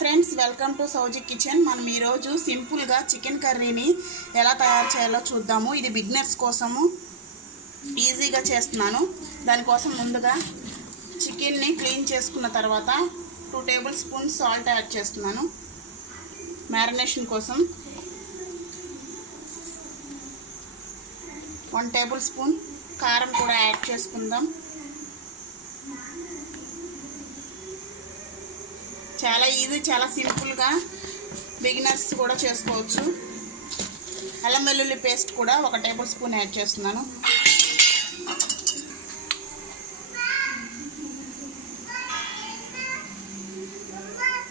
Friends, welcome to Sowji kitchen. మనం ఈరోజు సింపుల్గా చికెన్ కర్రీని ఎలా తయారు చేయాలో చూద్దాము. ఇది బిగినర్స్ కోసము ఈజీగా చేస్తున్నాను. దానికోసం ముందుగా చికెన్ని క్లీన్ చేసుకున్న తర్వాత 2 టేబుల్ స్పూన్స్ సాల్ట్ యాడ్ చేస్తున్నాను మ్యారినేషన్ కోసం. 1 టేబుల్ స్పూన్ కారం కూడా యాడ్ చేసుకుందాం. చాలా ఈజీ, చాలా సింపుల్గా బిగినర్స్ కూడా చేసుకోవచ్చు. అల్లం వెల్లుల్లి పేస్ట్ కూడా 1 టేబుల్ స్పూన్ యాడ్ చేస్తున్నాను.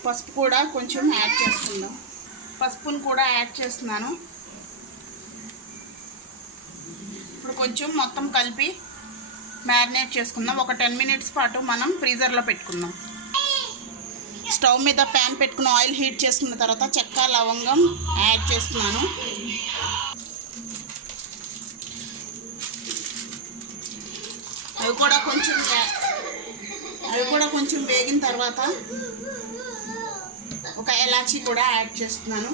పసుపు కూడా కొంచెం యాడ్ చేసుకుందాం. పసుపును కూడా యాడ్ చేస్తున్నాను. ఇప్పుడు కొంచెం మొత్తం కలిపి మ్యారినేట్ చేసుకుందాం. ఒక 10 మినిట్స్ పాటు మనం ఫ్రీజర్లో పెట్టుకుందాం. స్టవ్ మీద ప్యాన్ పెట్టుకుని ఆయిల్ హీట్ చేసుకున్న తర్వాత చెక్క, లవంగం యాడ్ చేస్తున్నాను. అవి కూడా కొంచెం వేగిన తర్వాత ఒక ఎలాచీ కూడా యాడ్ చేస్తున్నాను.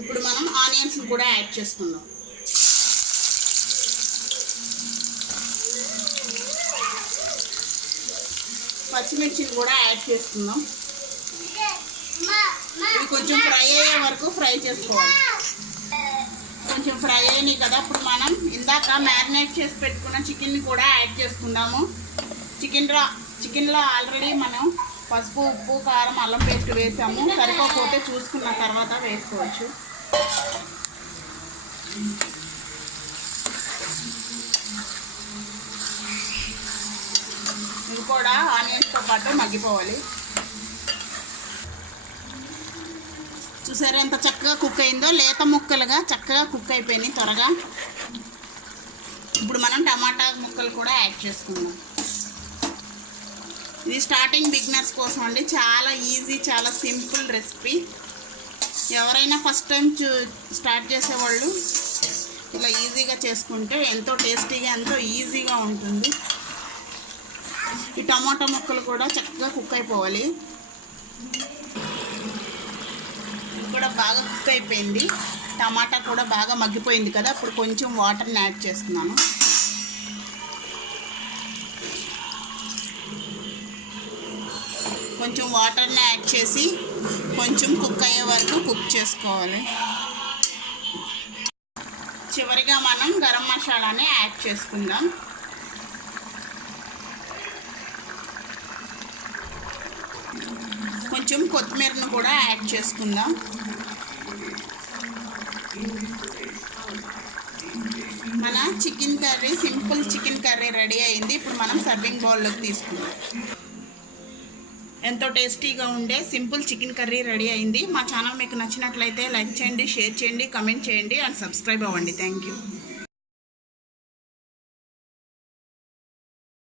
ఇప్పుడు మనం ఆనియన్స్ కూడా యాడ్ చేసుకుందాం. పచ్చిమిర్చిని కూడా యాడ్ చేసుకుందాం. ఇవి కొంచెం ఫ్రై అయ్యే వరకు ఫ్రై చేసుకోవాలి. కొంచెం ఫ్రై అయినాయి కదా, ఇప్పుడు మనం ఇందాక మ్యారినేట్ చేసి పెట్టుకున్న చికెన్ని కూడా యాడ్ చేసుకుందాము. చికెన్లో ఆల్రెడీ మనం పసుపు, ఉప్పు, కారం, అల్లం పేస్ట్ వేసాము. సరిపోతే చూసుకున్న తర్వాత వేసుకోవచ్చు. ఇవి కూడా ఆనియన్స్తో పాటు మగ్గిపోవాలి. చూసారా ఎంత చక్కగా కుక్ అయిందో, లేత ముక్కలుగా చక్కగా కుక్ అయిపోయినాయి త్వరగా. ఇప్పుడు మనం టమాటా ముక్కలు కూడా యాడ్ చేసుకుందాం. ఇది స్టార్టింగ్ బిగినర్స్ కోసం అండి. చాలా ఈజీ, చాలా సింపుల్ రెసిపీ. ఎవరైనా ఫస్ట్ టైం స్టార్ట్ చేసేవాళ్ళు ఇలా ఈజీగా చేసుకుంటే ఎంతో టేస్టీగా, ఎంతో ఈజీగా ఉంటుంది. ఈ టమాటా ముక్కలు కూడా చక్కగా కుక్ అయిపోవాలి. ఇది కూడా బాగా కుక్ అయిపోయింది. టమాటా కూడా బాగా మగ్గిపోయింది కదా. ఇప్పుడు కొంచెం వాటర్ని యాడ్ చేస్తున్నాను. కొంచెం వాటర్ని యాడ్ చేసి కొంచెం కుక్ అయ్యే వరకు కుక్ చేసుకోవాలి. చివరిగా మనం గరం మసాలాని యాడ్ చేసుకుందాం. కొంచెం కొత్తిమీరను కూడా యాడ్ చేసుకుందాం. మన chicken curry, simple chicken curry ready అయింది. ఇప్పుడు మనం సర్వింగ్ బౌల్లోకి తీసుకుందాం. ఎంతో టేస్టీగా ఉండే సింపుల్ చికెన్ కర్రీ రెడీ అయింది. మా ఛానల్ మీకు నచ్చినట్లయితే లైక్ చేయండి, షేర్ చేయండి, కమెంట్ చేయండి అండ్ సబ్స్క్రైబ్ అవ్వండి. Thank you.